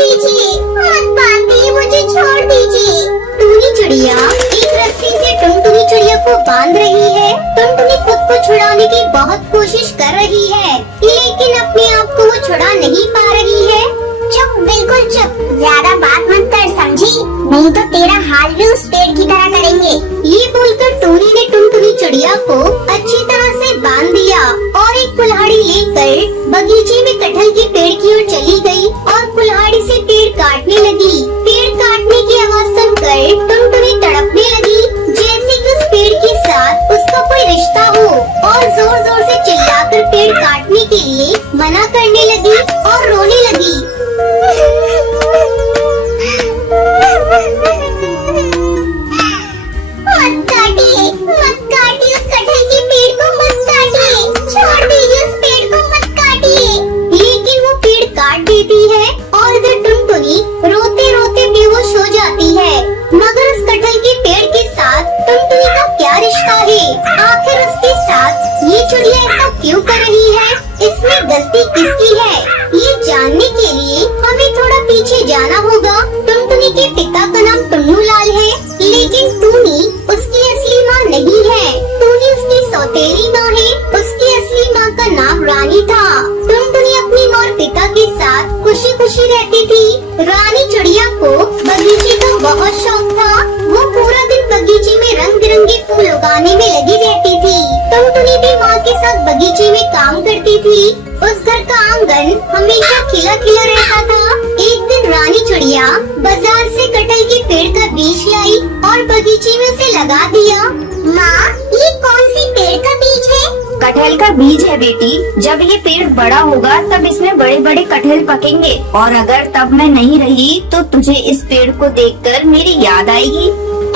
दीजिए, मत बांधिए, मुझे छोड़ दीजिए। टूनी चिड़िया एक रस्सी से टुनटुनी चिड़िया को बांध रही है। टुनटुनी खुद को छुड़ाने की बहुत कोशिश कर रही है, लेकिन अपने आप को वो छुड़ा नहीं पा रही है। चुप, बिल्कुल चुप, ज्यादा बात मत कर, समझी? नहीं तो तेरा हाल भी उस पेड़ की तरह करेंगे। ये बोलकर टूनी ने टुनटुनी चिड़िया को अच्छी तरह से बांध दिया और एक कुल्हाड़ी लेकर बगीचे में कटहल के पेड़ की ओर चली गई और कुल्हाड़ी से पेड़ काटने लगी। पेड़ काटने की आवाज सुनकर टुनटुनी तड़पने लगी, जैसे कि उस पेड़ के साथ उसका कोई रिश्ता हो, और जोर जोर से चिल्लाकर पेड़ काटने के लिए मना करने लगी और रोने लगी। मत काटिए उस कटहल के पेड़ को, मत काटिए, छोड़ दीजिए उस पेड़ को, मत काटिए। लेकिन वो पेड़ काट देती है और इधर टुनटुनी रोते रोते बेहोश हो जाती है। मगर उस कटहल के पेड़ के साथ टुनटुनी का क्या रिश्ता है? आखिर उसके साथ ये चिड़िया ऐसा क्यों कर रही है? इसमें गलती किसकी है? ये जानने के लिए हमें थोड़ा पीछे जाना होगा। टुनटुनी के पिता का नाम टुन्नू लाल है, लेकिन टूनी उसकी असली माँ नहीं है। टूनी उसकी सौतेली माँ है। उसकी असली माँ का नाम रानी था। टुनटुनी अपनी माँ और पिता के साथ खुशी खुशी रहती थी। रानी चिड़िया को बगीचे का बहुत शौक था। वो पूरा दिन बगीचे में रंग बिरंगे फूल उगाने में लगी रहती थी। टुनटुनी भी माँ के साथ बगीचे में काम करती थी। उस घर का आंगन हमेशा खिला खिला रहता था। एक दिन रानी चिड़िया बाजार से कटहल के पेड़ का बीज लाई और बगीचे में उसे लगा दिया। माँ, ये कौन सी पेड़ का बीज है? कटहल का बीज है बेटी। जब ये पेड़ बड़ा होगा तब इसमें बड़े बड़े कटहल पकेंगे, और अगर तब मैं नहीं रही तो तुझे इस पेड़ को देखकर मेरी याद आएगी।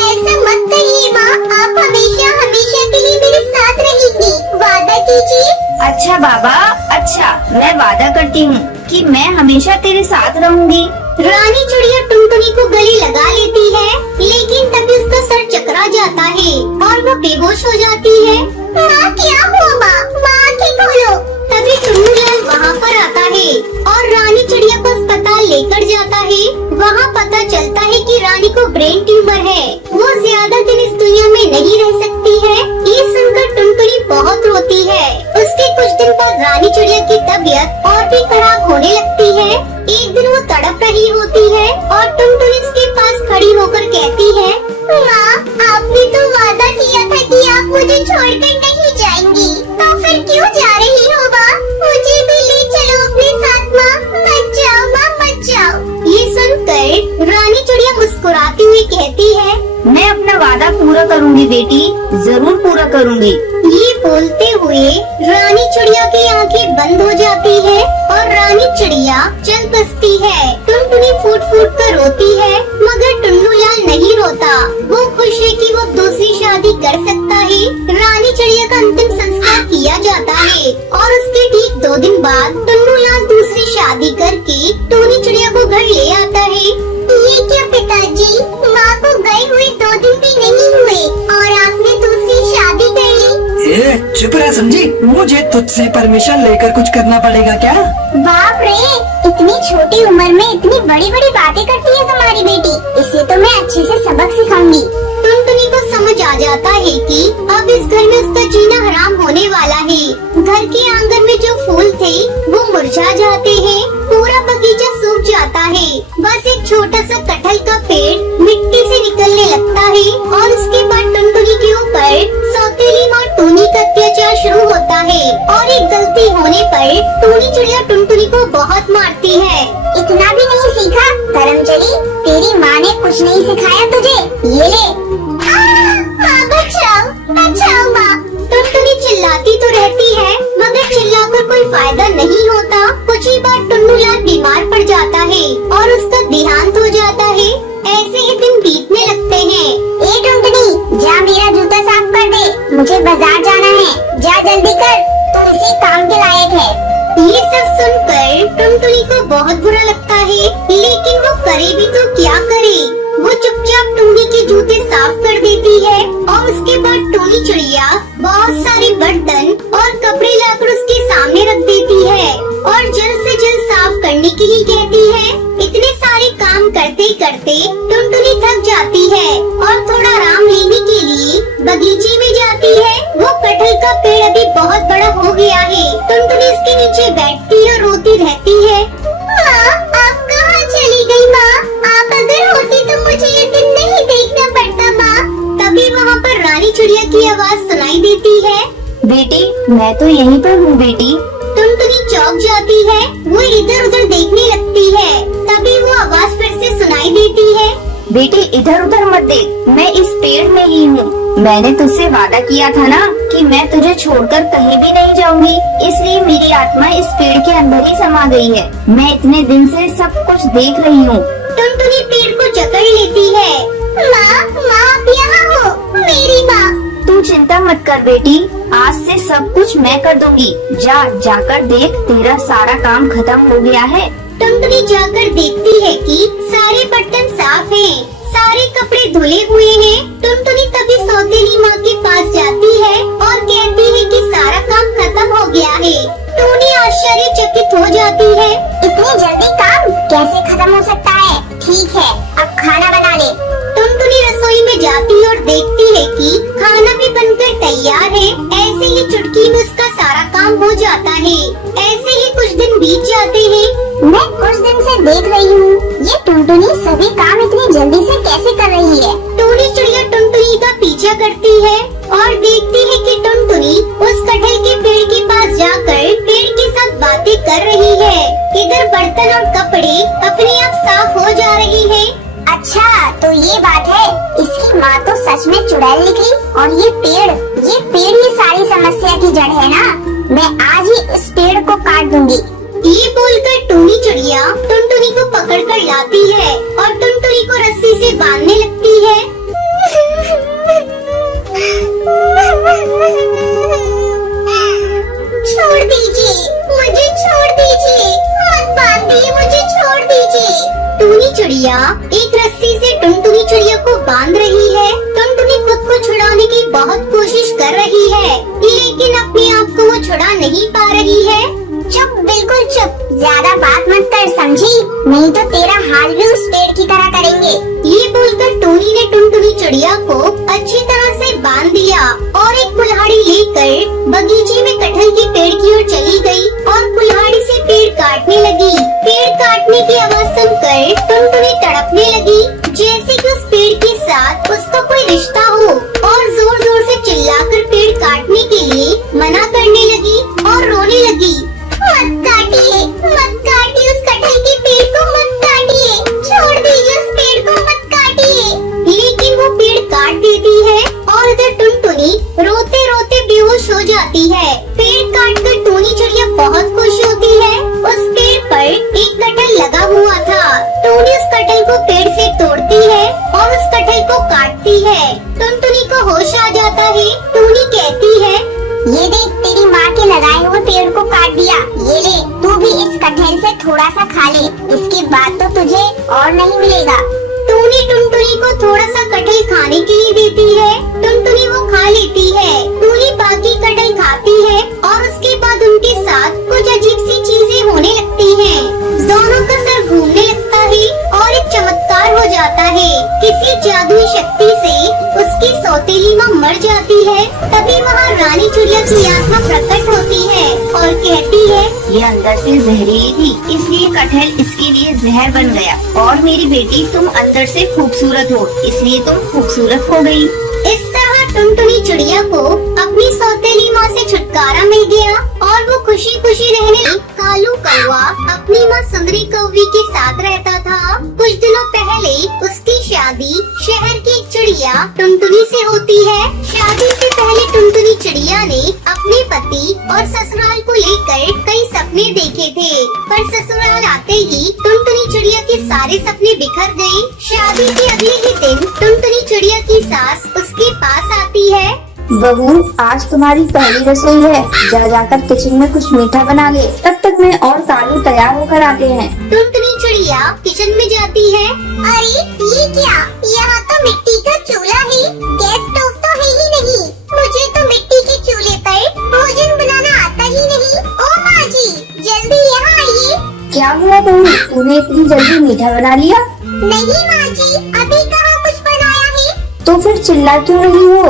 ऐसा मत कहिए माँ, आप हमेशा हमेशा के लिए मेरे साथ रहेंगी, वादा कीजिए। अच्छा बाबा, अच्छा, मैं वादा करती हूँ कि मैं हमेशा तेरे साथ रहूँगी। रानी चिड़िया टुनटुनी को गले लगा लेती है, लेकिन तभी उसका सर चकरा जाता है और वो बेहोश हो जाती है। माँ, क्या हुआ माँ? माँ, आंखें खोलो। तभी टुन्नू लाल वहाँ पर आता है और रानी चिड़िया को अस्पताल लेकर जाता है। वहाँ पता चलता है कि रानी को ब्रेन ट्यूमर है। वो ज्यादा दिन इस दुनिया में नहीं रह सकती है। ये सुनकर टुनटुनी बहुत रोती है। उसके कुछ दिन बाद रानी चिड़िया की तबीयत और भी खराब होने लगती है। एक दिन वो तड़प रही होती है और टुनटुनी उसके पास खड़ी होकर कहती है, माँ, आपने तो वादा किया था कि आप मुझे छोड़कर नहीं जाएंगी, तो फिर क्यों जा रही हो माँ? मुझे भी ले चलो अपने साथ माँ, मत जाओ माँ, मत जाओ। ये सुनकर रानी चिड़िया मुस्कुराती हुई कहती है, मैं अपना वादा पूरा करूँगी बेटी, जरूर पूरा करूँगी। ये बोलते हुए रानी चिड़िया की आंखें बंद हो जाती है और रानी चिड़िया चल बसती है। टुनटुनी फूट फूट कर रोती है, मगर टुन्नू लाल नहीं रोता। वो खुश है कि वो दूसरी शादी कर सकता है। रानी चिड़िया का अंतिम संस्कार किया जाता है और उसके ठीक 2 दिन बाद टुन्नू लाल दूसरी शादी करके टूनी चिड़िया को घर ले आता है। ये क्या पिताजी, माँ को गए हुए 2 दिन भी नहीं हुए और आपने दूसरी शादी कर ली? चुप रह समझी, मुझे तुझसे परमिशन लेकर कुछ करना पड़ेगा क्या? बाप रे, इतनी छोटी उम्र में इतनी बड़ी बड़ी बातें करती है तुम्हारी बेटी। इसे तो मैं अच्छे से सबक सिखाऊंगी। टुनटुनी को समझ आ जाता है कि अब इस घर में उसका जीना हराम होने वाला है। घर के आंगन में जो फूल थे वो मुरझा जाते हैं, पूरा बगीचा सूख जाता है। बस एक छोटा सा कटहल का पेड़ मिट्टी से निकलने लगता है और उसके बाद टुनटुनी के ऊपर सौतेली माँ टूनी का अत्याचार शुरू होता है और एक गलती होने पर टूनी चिड़िया टुनटुनी को बहुत मारती है। इतना भी नहीं सीखा धर्मचली, तेरी माँ ने कुछ नहीं सिखाया तुझे, ये ले। माँ बचाओ, बचाओ माँ। टुनटुनी चिल्लाती तो रहती है, मगर चिल्लाकर कोई फायदा नहीं होता। कुछ ही बार टुन्नू लाल बीमार पड़ जाता है और उसका देहांत हो जाता है। ऐसे ही दिन बीतने लगते हैं। ए टुनटुनी, जा मेरा जूता साफ कर दे, मुझे बाजार जाना है, जा जल्दी कर, तू इसी काम के लायक है। ये सब सुनकर टुनटुनी को बहुत बुरा लगता है, लेकिन वो करे भी तो क्या करे। वो चुपचाप टूनी के जूते साफ कर देती है और उसके बाद टूनी चिड़िया बहुत सारे बर्तन और कपड़े लाकर उसके सामने रख देती है और जल्द से जल्द साफ करने के लिए कहती है। इतने आती है और थोड़ा आराम लेने के लिए बगीचे में जाती है। वो कटहल का पेड़ अभी बहुत बड़ा हो गया है। टुनटुनी इसके नीचे बैठती और रोती रहती है। माँ, आप कहाँ चली गई माँ? आप अगर होती तो मुझे ये दिन नहीं देखना पड़ता माँ। तभी वहाँ पर रानी चिड़िया की आवाज सुनाई देती है। बेटी, मैं तो यहीं पर हूँ बेटी। टुनटुनी चौंक जाती है। वो इधर उधर देखने लगती है। तभी वो आवाज फिर से सुनाई देती है। बेटी, इधर उधर मत देख, मैं इस पेड़ में ही हूँ। मैंने तुझसे वादा किया था ना कि मैं तुझे छोड़कर कहीं भी नहीं जाऊंगी, इसलिए मेरी आत्मा इस पेड़ के अंदर ही समा गई है। मैं इतने दिन से सब कुछ देख रही हूँ। टुनटुनी पेड़ को जकड़ लेती है। माँ, माँ आप यहाँ हो, मेरी माँ। तू चिंता मत कर बेटी, आज से सब कुछ मैं कर दूंगी। जाकर देख, तेरा सारा काम खत्म हो गया है। टुनटुनी जाकर देखती है कि सारे बर्तन साफ हैं, सारे कपड़े धुले हुए हैं। टुनटुनी तभी सौतेली माँ के पास जाती है और कहती है कि सारा काम खत्म हो गया है। टूनी आश्चर्यचकित हो जाती है। इतनी जल्दी काम कैसे खत्म हो सकता है? ठीक है, अब खाना बना ले। टुनटुनी रसोई में जाती और देखती है कि खाना भी बनकर तैयार है। ऐसे ही चुटकी में उसका सारा काम हो जाता है। ऐसे ही कुछ दिन बीत जाते हैं। मैं कुछ दिन से देख रही हूँ, ये टुनटुनी सभी काम इतनी जल्दी से कैसे कर रही है? टूनी चिड़िया टुनटुनी का पीछा करती है और देखती है कि टुनटुनी उस कटहल के पेड़ के पास जाकर पेड़ के साथ बातें कर रही है। इधर बर्तन और कपड़े अपने आप साफ हो जा रही है। अच्छा, तो ये बात है। इसकी माँ तो सच में चुड़ैल निकली और ये पेड़ ही सारी समस्या की जड़ है ना। मैं आज ही इस पेड़ को काट दूंगी। ये बोलकर टूनी चिड़िया टुनटुनी को पकड़कर लाती है और टुनटुनी को रस्सी से बांधने लगती है। छोड़ दीजिए, मुझे छोड़ दीजिए, मत बांधिए, मुझे छोड़ दीजिए। टूनी चिड़िया एक रस्सी से टुनटुनी चिड़िया को बांध रही है। टुनटुनी खुद को छुड़ाने की बहुत कोशिश कर रही है, लेकिन अपने आप को वो छुड़ा नहीं पा रही है। चुप, बिल्कुल चुप, ज्यादा बात मत कर समझी, नहीं तो तेरा हाल भी उस पेड़ की तरह करेंगे। ये बोलकर टोनी ने टुनटुनी चिड़िया को अच्छी तरह से बांध दिया और एक कुल्हाड़ी लेकर बगीचे में कटहल के पेड़ की ओर चली गई और कुल्हाड़ी से पेड़ काटने लगी। पेड़ काटने की आवाज सुनकर टुनटुनी तड़पने लगी, जैसे कि उस पेड़ के साथ उसका कोई रिश्ता हो, और जोर जोर से चिल्लाकर पेड़ काटने के लिए मना करने लगी और रोने लगी। मत काटिए उस कटहल के पेड़ को, मत काटिए, छोड़ दीजिए उस पेड़ को, मत काटिए। लेकिन वो पेड़ काट देती है और इधर टुनटुनी रोते रोते बेहोश हो जाती है। पेड़ काटकर टूनी चिड़िया बहुत खुश होती है। उस पेड़ पर एक कटहल लगा हुआ था। टूनी उस कटहल को पेड़ से तोड़ती है और उस कटहल को काटती है। टुनटुनी को होश आ जाता है। टूनी कहती है, ये देख, तेरी माँ के लगाए हुए पेड़ को काट दिया। ये ले, तू भी इस कटहल से थोड़ा सा खा ले, इसके बाद तो तुझे और नहीं मिलेगा। टूनी टुनटुनी को थोड़ा सा कटहल खाने के लिए देती है। टुनटुनी वो खा लेती है। टूनी बाकी कटहल खाती है और उसके बाद उनके साथ कुछ अजीब सी चीजें होने लगती हैं। दोनों का सर घूमने लगता है और एक चमत्कार हो जाता है। किसी जादुई शक्ति से उसकी सौतेली माँ मर जाती है। तभी वहाँ रानी चिड़िया की आत्मा प्रकट होती है और कहती है, ये अंदर से जहरीली थी, इसलिए कटहल इसके लिए जहर बन गया। और मेरी बेटी, तुम अंदर से खूबसूरत हो, इसलिए तुम खूबसूरत हो गई। इस तरह टुनटुनी चिड़िया को अपनी सौतेली माँ से छुटकारा मिल गया और वो खुशी खुशी रहने लगी। कालू कौवा अपनी माँ सुंदरी कौवी के साथ रहता था। कुछ दिनों पहले उसकी शादी शहर की एक चिड़िया टुनटुनी से होती है। शादी से पहले टुनटुनी चिड़िया ने अपने पति और ससुराल को लेकर कई सपने देखे थे, पर ससुराल आते ही टुनटुनी चिड़िया के सारे सपने बिखर गए। शादी के अगले ही दिन टुनटुनी चिड़िया की सास उसके पास आती है। बहू, आज तुम्हारी पहली रसोई है, जाकर किचन में कुछ मीठा बना ले, तब तक मैं और कालू तैयार होकर आते हैं। टुनटुनी चिड़िया किचन में जाती है। अरे ये क्या, यहाँ तो मिट्टी का चूल्हा है, गैस स्टोव तो है ही नहीं। मुझे तो मिट्टी के चूल्हे पर भोजन बनाना आता ही नहीं। ओ माँ जी, जल्दी यहाँ आइए। क्या हुआ बहू, तूने इतनी जल्दी मीठा बना लिया? नहीं माँ जी, अभी कहाँ कुछ बना फिर चिल्ला क्यों रही हो?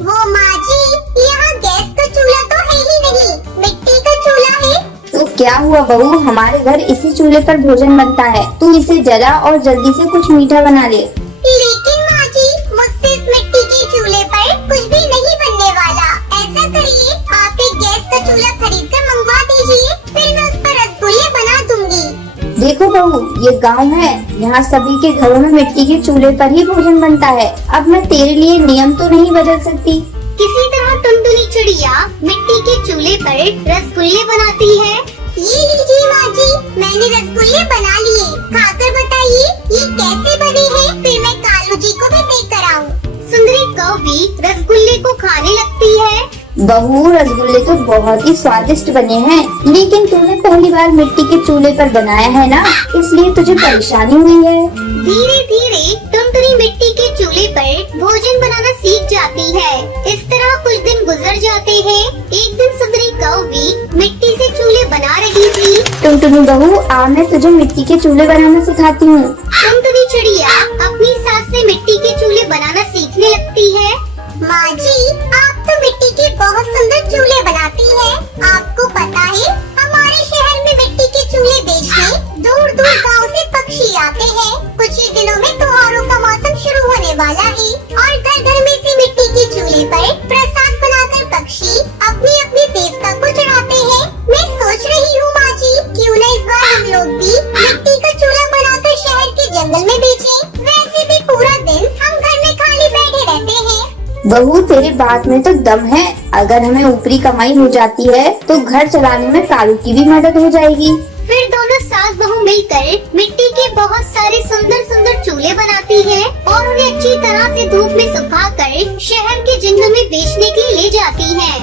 वो माँ जी, यहाँ गैस का चूल्हा तो है ही नहीं, मिट्टी का चूल्हा है। तो क्या हुआ बहू, हमारे घर इसी चूल्हे पर भोजन बनता है। तू इसे जला और जल्दी से कुछ मीठा बना ले। लेकिन माँ जी, मुझसे इस मिट्टी के चूल्हे पर कुछ भी नहीं बनने वाला। ऐसा करिए, आप एक गैस का चूल्हा खरीद कर मंगवा दीजिए, फिर मैं उस पर रसगुल्ले बना दूंगी। देखो बहू, ये गांव है, यहाँ सभी के घरों में मिट्टी के चूल्हे पर ही भोजन बनता है। अब मैं तेरे लिए नियम तो नहीं बदल सकती। किसी तरह टुनटुनी चिड़िया मिट्टी के चूल्हे पर रसगुल्ले बनाती है। ये लीजिए माँ जी, मैंने रसगुल्ले बना लिए, खाकर बताइए ये कैसे बने हैं, फिर मैं कालू जी को भी देख कर आऊँ। सुंदरी कौवी रसगुल्ले को खाने लगती है। बहू, रसगुल्ले तो बहुत ही स्वादिष्ट बने हैं, लेकिन तूने पहली बार मिट्टी के चूल्हे पर बनाया है ना, इसलिए तुझे परेशानी हुई है। धीरे धीरे टुनटुनी मिट्टी के चूल्हे पर भोजन बनाना सीख जाती है। इस तरह कुछ दिन गुजर जाते हैं। एक दिन सुंदरी कौवी मिट्टी से चूल्हे बना रही थी। टुनटुनी बहू, आ मैं तुझे मिट्टी के चूल्हे बनाना सिखाती हूँ। टुनटुनी चिड़िया अपनी सास से मिट्टी के चूल्हे बनाना सीखने लगती है। माँ जी, आप तो मिट्टी के बहुत सुंदर चूल्हे बनाती हैं। आपको पता है, हमारे शहर में मिट्टी के चूल्हे बेचने दूर दूर गांव से पक्षी आते हैं। कुछ ही दिनों में त्योहारों का मौसम शुरू होने वाला है और घर घर में से मिट्टी के चूल्हे पर प्रसाद बनाकर पक्षी अपने अपने देवता को चढ़ाते हैं। मैं सोच रही हूँ माँ जी, क्यों न इस बार हम लोग भी मिट्टी का चूल्हा बनाकर शहर के जंगल में बेचें। वैसे भी पूरा दिन हम घर में खाली बैठे रहते हैं। बहू, तेरे बात में तो दम है। अगर हमें ऊपरी कमाई हो जाती है तो घर चलाने में कालू की भी मदद हो जाएगी। फिर दोनों सास बहू मिलकर मिट्टी के बहुत सारे सुंदर सुंदर चूल्हे बनाती हैं और उन्हें अच्छी तरह से धूप में सुखाकर शहर के जंगल में बेचने के लिए ले जाती हैं।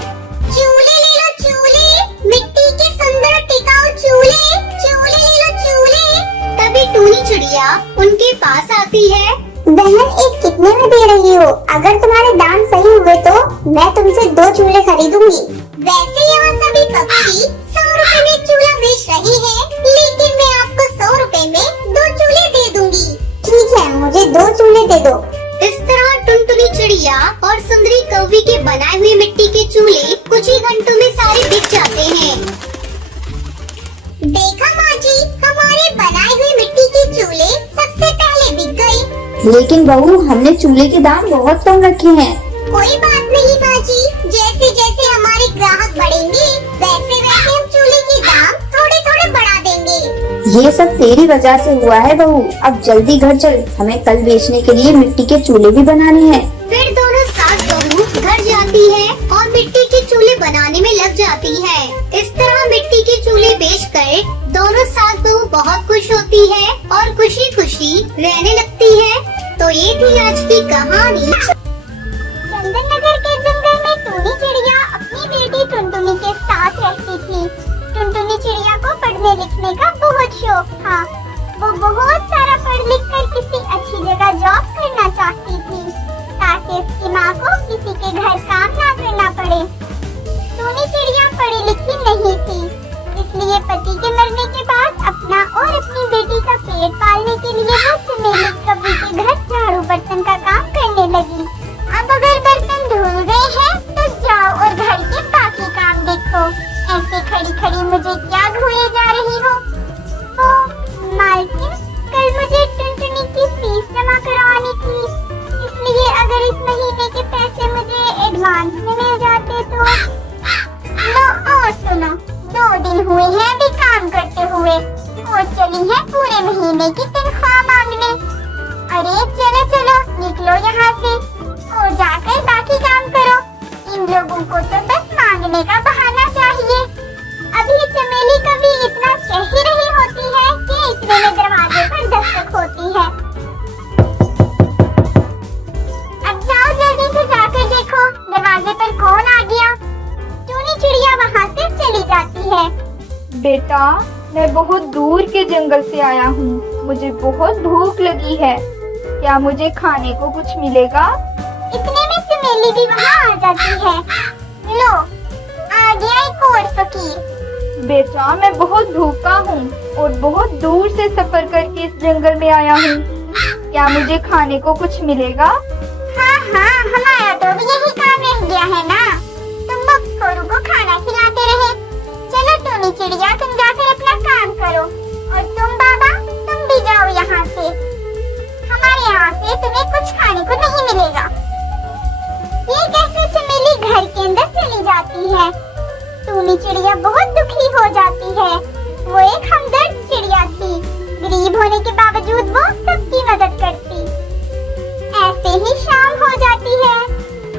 चूल्हे ले लो चूल्हे, मिट्टी के सुंदर टिकाऊ चूल्हे, चूल्हे ले लो चूल्हे। तभी टूनी चिड़िया उनके पास आती है। बहन, एक कितने में दे रही हो? अगर तुम्हारे दाम सही हुए तो मैं तुमसे 2 चूल्हे खरीदूंगी। वैसे यहाँ सभी पक्षी 100 रुपए में चूल्हा बेच रहे हैं, लेकिन मैं आपको 100 रुपए में 2 चूल्हे दे दूंगी। ठीक है, मुझे 2 चूल्हे दे दो। इस तरह टुनटुनी चिड़िया और सुंदरी कौवी के बनाए हुए मिट्टी के चूल्हे कुछ ही घंटों में सारे बिक जाते हैं। देखा माँ जी, हमारे बनाए हुए मिट्टी के चूल्हे सबसे पहले बिक गए। लेकिन बहू, हमने चूल्हे के दाम बहुत कम रखे हैं। कोई बात नहीं माँ जी, जैसे जैसे हमारे ग्राहक बढ़ेंगे वैसे वैसे हम चूल्हे के दाम थोड़े थोड़े बढ़ा देंगे। ये सब तेरी वजह से हुआ है बहू। अब जल्दी घर चल, हमें कल बेचने के लिए मिट्टी के चूल्हे भी बनाने हैं। फिर दोनों सास बहू घर जाती है और मिट्टी के चूल्हे बनाने में लग जाती है। इस तरह मिट्टी के चूल्हे बेचकर दोनों सास बहू बहुत खुश होती है और खुशी खुशी रहने लगती है। तो ये थी आज की कहानी। चंदन नगर के जंगल में टूनी चिड़िया अपनी बेटी टुनटुनी के साथ रहती थी। टुनटुनी चिड़िया को पढ़ने लिखने का बहुत शौक था। वो बहुत सारा पढ़ लिख कर किसी अच्छी जगह जॉब करना चाहती थी, ताकि उसकी माँ को किसी के घर काम ना करना पड़े। टूनी चिड़िया पढ़ी लिखी नहीं थी, इसलिए पति के मरने के बाद अपना और अपनी बेटी का पेट पालने के लिए वो चमेली कौवी के घर झाड़ू बर्तन का काम करने लगी। अब अगर बर्तन धुल गए हैं तो जाओ और घर के बाकी काम देखो। ऐसे खड़ी खड़ी मुझे क्या धुले जा रही हो? तो मालकिन, कल मुझे टुनटुनी की फीस जमा करवानी थी, इसलिए अगर इस महीने के पैसे मुझे एडवांस में मिल जाते तो। लो और सुनो, 2 दिन हुए हैं अभी काम करते हुए और चली है पूरे महीने की तनख्वाह मांगने। अरे चलो चलो निकलो यहाँ से और जाकर बाकी काम करो। इन लोगों को तो बस मांगने का बहाना चाहिए। अभी चमेली कभी इतना कह ही रही होती है कि इतने में दरवाजे पर दस्तक होती है। अब जाओ जल्दी से जाकर देखो दरवाजे पर कौन आ गया। टूनी चिड़िया वहाँ से चली जाती है। बेटा, मैं बहुत दूर के जंगल से आया हूँ, मुझे बहुत भूख लगी है, क्या मुझे खाने को कुछ मिलेगा? इतने में चमेली भी वहाँ आ जाती है। लो, आ गया एक और फकीर। बेटा, मैं बहुत भूखा हूँ और बहुत दूर से सफर करके इस जंगल में आया हूँ, क्या मुझे खाने को कुछ मिलेगा? हाँ चिड़िया है ना, तुम मक्खरू को खाना खिलाते रहे। चलो टूनी चिड़िया, तुम जाकर अपना काम करो, और तुम बाबा, तुम भी जाओ यहाँ से। हमारे यहाँ से तुम्हें कुछ खाने को नहीं मिलेगा। ये कैसे चमेली घर के अंदर चली जाती है? टूनी चिड़िया बहुत दुखी हो जाती है। वो एक हमदर्द चिड़िया थी। गरीब होने के बावजूद वो सबकी मदद करती। ऐसे ही शाम हो जाती है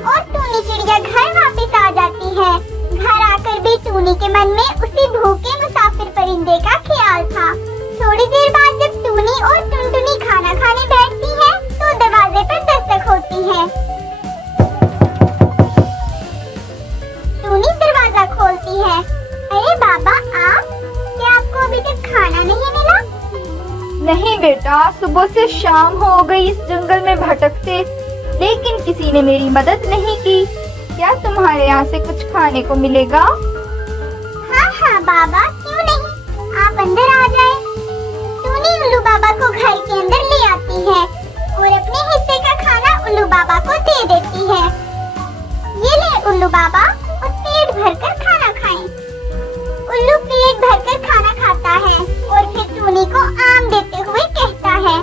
और टूनी चिड़िया घर वापस आ जाती है। घर आकर भी टूनी के मन में उसी भूखे मुसाफिर परिंदे का ख्याल था। थोड़ी देर बाद जब टूनी और टुनटुनी खाना खाने बैठती है तो दरवाजे पर दस्तक होती है। टूनी दरवाजा खोलती है। अरे बाबा, आप? क्या आपको अभी तक खाना नहीं मिला? नहीं बेटा, सुबह से शाम हो गई इस जंगल में भटकते, लेकिन किसी ने मेरी मदद नहीं की। क्या तुम्हारे यहाँ से कुछ खाने को मिलेगा? हाँ हाँ बाबा, क्यों नहीं, आप अंदर आ जाए। टूनी उल्लू बाबा को घर के अंदर ले आती है और अपने हिस्से का खाना उल्लू बाबा को दे देती है। ये ले उल्लू बाबा, और पेट भरकर खाना खाएं। उल्लू पेट भरकर खाना खाता है और फिर टूनी को आम देते हुए कहता है,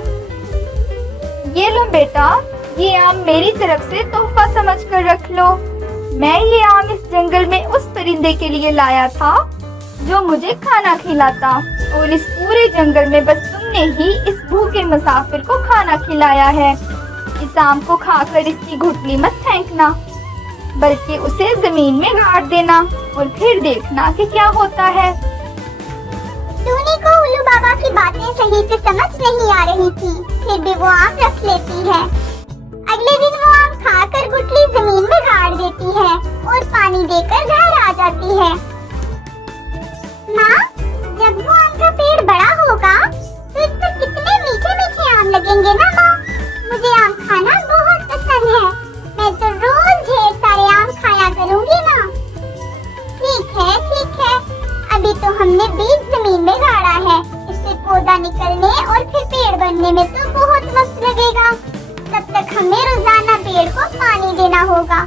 ये लो बेटा, ये आम मेरी तरफ से तोहफा समझकर रख लो। मैं ये आम इस जंगल में उस परिंदे के लिए लाया था जो मुझे खाना खिलाता, और इस पूरे जंगल में बस तुमने ही इस भूखे मुसाफिर को खाना खिलाया है। इस आम को खाकर इसकी घुटली मत फेंकना, बल्कि उसे जमीन में गाड़ देना और फिर देखना कि क्या होता है। टूनी को उल्लू बाबा की बातें सही से समझ नहीं आ रही थी, फिर भी वो आम रख लेती है। अगले दिन वो आम खाकर गुठली जमीन में गाड़ देती है और पानी देकर घर आ जाती है। माँ, जब वो आम का पेड़ बड़ा होगा तो इस पर कितने मीठे मीठे आम लगेंगे ना माँ। मुझे आम खाना बहुत पसंद है। मैं तो रोज ढेर सारे आम खाया करूँगी माँ। ठीक है ठीक है, अभी तो हमने बीज जमीन में गाड़ा है, इससे पौधा निकलने और फिर पेड़ बनने में तो बहुत वक्त लगेगा। तब तक हमें रोजाना पेड़ को पानी देना होगा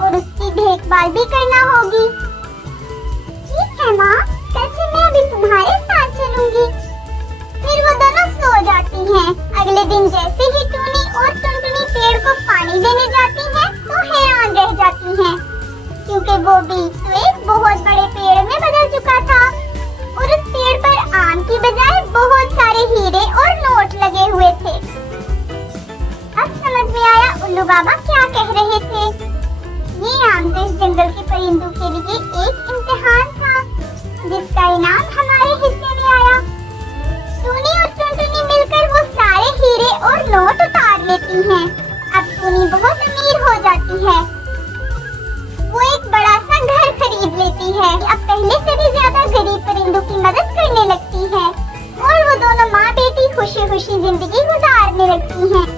और उसकी देखभाल भी करना होगी। ठीक है माँ, कल से मैं भी तुम्हारे साथ चलूंगी। फिर वो दोनों सो जाती हैं। अगले दिन जैसे ही टूनी और टुनटुनी पेड़ को पानी देने जाती हैं तो हैरान रह जाती हैं, क्योंकि वो बीज तो एक बहुत बड़े पेड़ में बदल चुका था और उस पेड़ पर आम की बजाय बहुत सारे हीरे और नोट लगे हुए थे। अब समझ में आया उल्लू बाबा क्या कह रहे थे। ये आम तो इस जंगल के परिंदों के लिए एक इम्तिहान था, जिसका इनाम हमारे हिस्से में आया। टूनी और टुनटुनी मिलकर वो सारे हीरे और नोट उतार लेती हैं। अब टूनी बहुत अमीर हो जाती है। वो एक बड़ा सा घर खरीद लेती है। अब पहले से भी ज्यादा गरीब परिंदों की मदद करने लगती है और वो दोनों माँ बेटी खुशी खुशी जिंदगी गुजारने लगती हैं।